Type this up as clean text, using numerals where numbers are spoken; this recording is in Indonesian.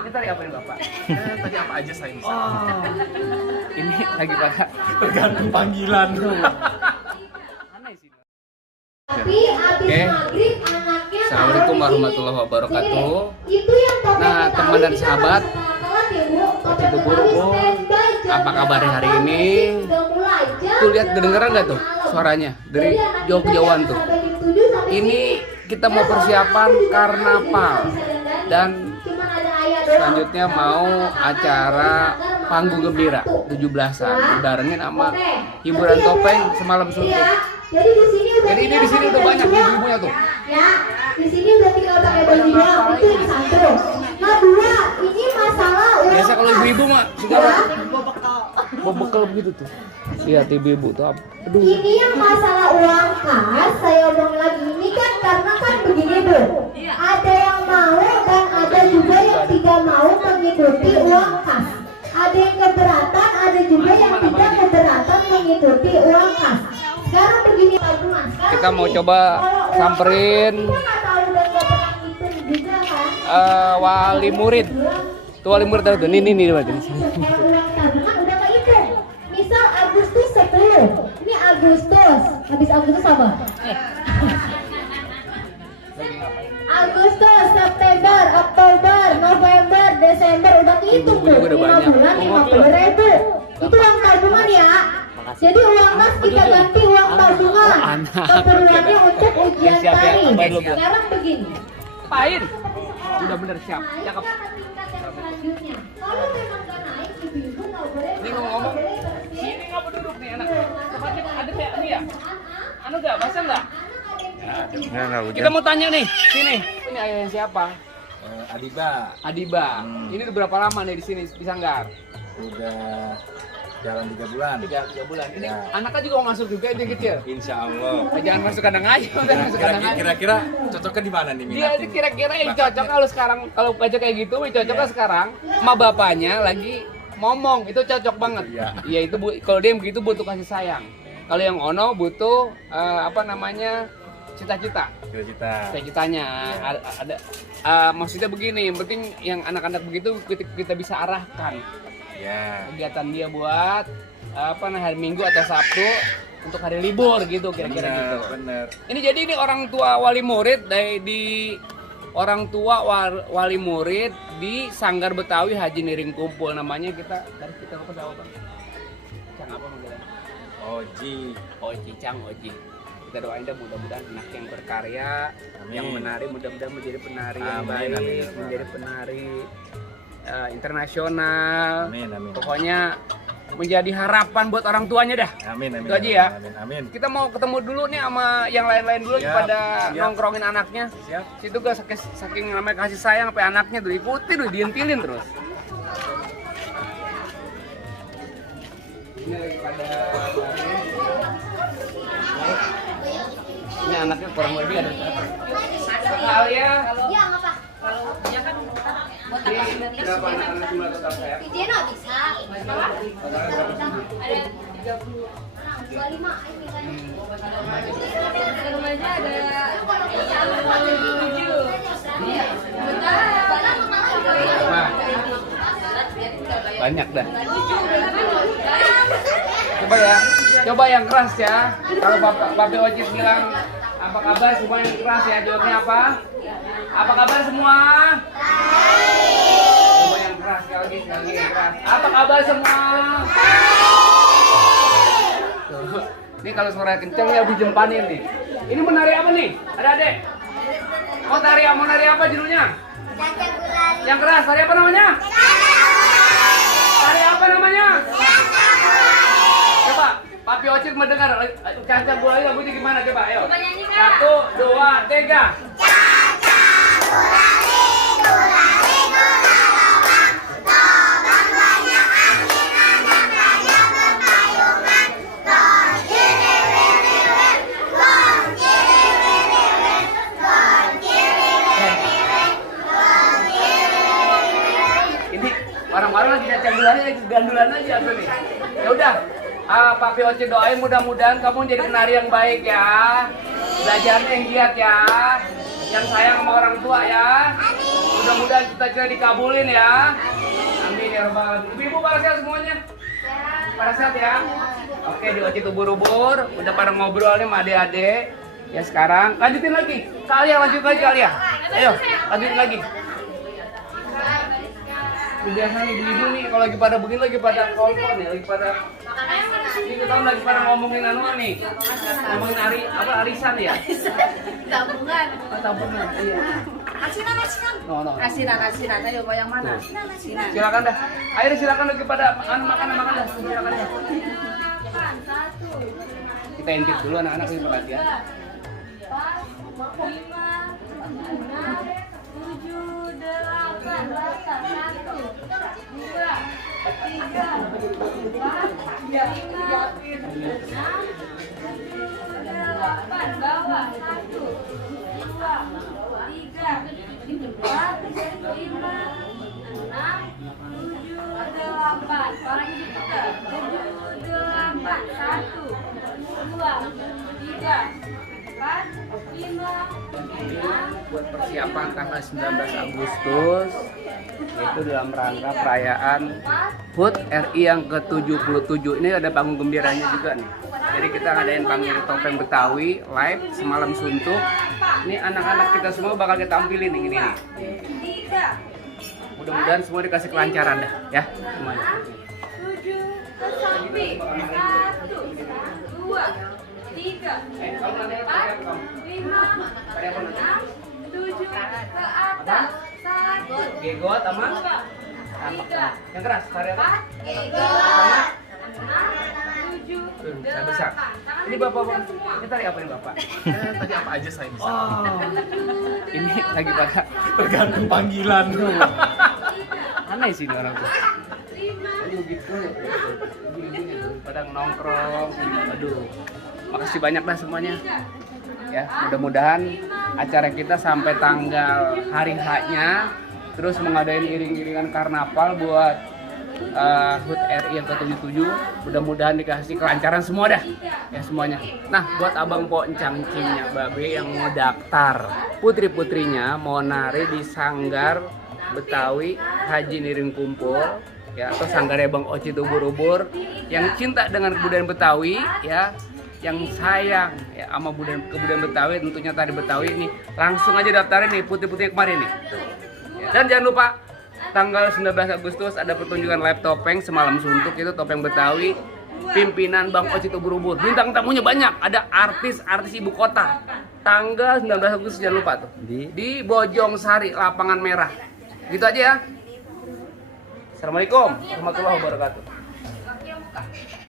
Ini tadi apa nih Bapak? Tadi apa aja saya bisa. Ini lagi pada Tergantung panggilan. aneh sih. Tapi abis Oke. maghrib anaknya Assalamualaikum taruh di warahmatullahi sini. wabarakatuh. Jadi, itu yang topeng Nah, Betawi teman dan kita sahabat, nggak usah telat ya, Bu. seperti Topeng itu, Bu. Betawi standby jam Apa kabar hari 8, ini? musik udah mulai jam Tuh lihat kedengeran nggak tuh 8 malam. suaranya dari Jadi anak jauh-jauhan kita tuh. jangan sampai jam 7 sampai Ini sini. kita mau Ya, persiapan soalnya aku juga karnaval tahu, jadi nggak bisa dandanin. dan Cuman ada ayah doang. selanjutnya Sama mau kakak-kakak acara dari Sanggar panggung malam gembira satu. 17-an Ya. dibarengin sama Oke. hiburan Ngerti ya, topeng Bu? semalam suntuk. Iya. Jadi di sini udah Jadi ini tinggal di sini pakai udah baju banyak doang. ibu-ibunya tuh. Ya, di sini udah tinggal pakai baju doang. Itu yang satu. Nah, dua, ini masalah uang Biasa kalau kas. ibu-ibu mah suka Ya. bawa bekal begitu tuh. Lihat ibu-ibu tuh. Aduh. Ini yang masalah uang kas, saya omong lagi ini kan karena kan begini Bu. Ada yang mau dan ada juga yang tidak mau mengikuti uang kas. Ada yang keberatan, ada juga yang tidak keberatan mengikuti uang kas. Sekarang begini Pak Juman. Sekarang Kita mau begini, coba kalau uang samperin, kas, kita nggak tahu dan nggak pernah ngitung juga kan. wali murid. Tuh wali murid tuh. Nih Mbak. Kalau uang tabungan udah kehitung. Misal Agustus 10. Ini Agustus. Habis Agustus apa? Agustus, September, Oktober, November, Desember udah kehitung Ibu-ibu tuh. juga udah 5 banyak. bulan Oh, 50.000. Itu uang tabungan ya. Jadi uang kas kita ganti uang tabungan. anak. Keperluannya untuk ujian Siap, ya. tari. Tambahin dulu, Bu. Sekarang begini. Apain? Udah bener siap. Naik Cakep. ke tingkat yang selanjutnya. Kalau memang gak naik, ibu-ibu nggak boleh. Ini ngomong. Sini nggak duduk nih anak. Tempatnya ada kayak ini ya. Anu nggak? Basah nggak? Enggak Kita mau tanya nih. Sini. Ini ayahnya siapa? Adiba Adiba. Ini udah berapa lama nih di sini di Sanggar? udah jalan 3 bulan. 3 bulan. Ini Ya. anaknya juga mau masuk juga dia kecil. Insya Allah. Jangan masuk kandang ayam, jangan masuk kandang ayam. Kira-kira cocoknya di mana nih Dia minatnya? itu kira-kira yang cocok kalau sekarang kalau baca kayak gitu, yang cocoknya sekarang sama bapaknya lagi ngomong itu cocok banget. Iya. Iya itu kalau dia begitu butuh kasih sayang. Kalau yang Ono butuh apa namanya cita-cita. Cita-cita. Cita-citanya ada maksudnya begini, yang penting yang anak-anak begitu kita bisa arahkan Ya. kegiatan dia buat apa hari Minggu atau Sabtu untuk hari libur gitu kira-kira gitu. Bener. Ini jadi ini orang tua wali murid di orang tua wali murid di Sanggar Betawi Haji Niring Kumpul namanya kita apa Bang? Cang apa panggilan? Oji. Oji Cang Oji. Kita doain dah mudah-mudahan anak yang berkarya, Amin. yang menari mudah-mudahan menjadi penari yang Amin, baik, amin. menjadi penari internasional. Amin, amin. Pokoknya menjadi harapan buat orang tuanya dah. Amin, amin. Itu aja ya. Amin, amin. Kita mau ketemu dulu nih sama yang lain-lain dulu Siap, pada siap. nongkrongin anaknya. Siap. Situ gak saking namanya kasih sayang sampai anaknya tuh ikuti tuh dientilin terus. Ini lagi pada ini anaknya kurang lebih ada sekali ya. Iya, apa? Buat Ini apa? berapa anak-anak jumlah total saya? Pijen nggak bisa. Ada 25 ini kan. di rumahnya ada 7. Banyak dah. Coba yang keras ya. Kalau Bapak Ojit bilang apa kabar semua yang keras ya, jawabnya apa? Apa kabar semua? Coba yang keras sekali lagi yang keras. Apa kabar semua? Tuh. Ini kalau suara kencang ya dijempanin nih. Ini menari apa nih? Adik-adik? Mau nari apa judulnya? Yang keras, tari apa namanya? Tari apa namanya? Coba, Papi Ocit mendengar. Caca gulali lagunya gimana? Coba, ayo. 1, 2, 3. Ini orang-orang lagi caca gulali lagi gandulan aja tuh nih. Ya udah, Papi Ocit doain mudah-mudahan kamu jadi penari yang baik ya. Belajarnya yang giat ya. Yang sayang sama orang tua ya. Mudah-mudahan cita-cita dikabulin ya. Amin ya rabbal alamin. Ibu-ibu pada sehat semuanya? Pada sehat ya? Oke, di Ocit ubur-ubur udah pada ngobrol nih sama adik-adik. Ya sekarang lanjutin lagi. Kalian lanjut lagi kalian. Ayo, lanjutin lagi. Biasa nih ibu-ibu nih kalau lagi pada begini lagi pada konfor nih, lagi pada ini kita lagi pada ngomongin anu nih. Ngomongin arisan ya? Tabungan. Tabungan. Iya. Asinan. No. Asinan. Ayo mau yang mana? Asinan. Silakan dah. Ayo silakan lagi pada makan dah. Silakan dah. Kita intip dulu anak-anak ini perhatian. 1, 2, 3, 4, 5, 6, 7, 8, buat persiapan tanggal 19 Agustus itu dalam rangka perayaan HUT RI yang ke-77. Ini ada panggung gembiranya juga nih. Jadi kita ngadain panggung topeng Betawi live semalam suntuk. Ini anak-anak kita semua bakal kita tampilin nih gini nih. Mudah-mudahan semua dikasih kelancaran dah ya semuanya. 7 ke samping, 1, 2, 3, 4, 5, 6, 7 ke atas, 1, Gegot sama 3, yang keras, tari apa? 4, gegot, 6, 7, Saya bisa. Ini bapak, ini tari apa ini bapak? Tadi apa aja saya bisa. Ini lagi pada Tergantung panggilan. aneh sih ini orang tuh. Aduh gitu. Pada nongkrong. Aduh. Makasih banyak dah semuanya. Ya, mudah-mudahan acara kita sampai tanggal hari H-nya terus mengadain iring-iringan karnaval buat HUT RI yang ke-77. Mudah-mudahan dikasih kelancaran semua dah. Ya semuanya. Nah, buat abang po encang-cingnya babe yang mau daftar, putri-putrinya mau nari di Sanggar Betawi Haji Niring Kumpul ya, atau Sanggarnya Bang Ocit ubur-ubur yang cinta dengan kebudayaan Betawi ya, yang sayang ya sama kebudayaan Betawi, tentunya tari Betawi ini langsung aja daftarin nih putri-putri kemarin nih. Ya, dan jangan lupa tanggal 19 Agustus ada pertunjukan live topeng semalam suntuk, itu topeng Betawi pimpinan Bang Ocit ubur-ubur. Bintang tamunya banyak, ada artis-artis ibu kota. Tanggal 19 Agustus jangan lupa tuh di Bojong Sari, Lapangan Merah. Gitu aja ya. Assalamualaikum warahmatullahi wabarakatuh.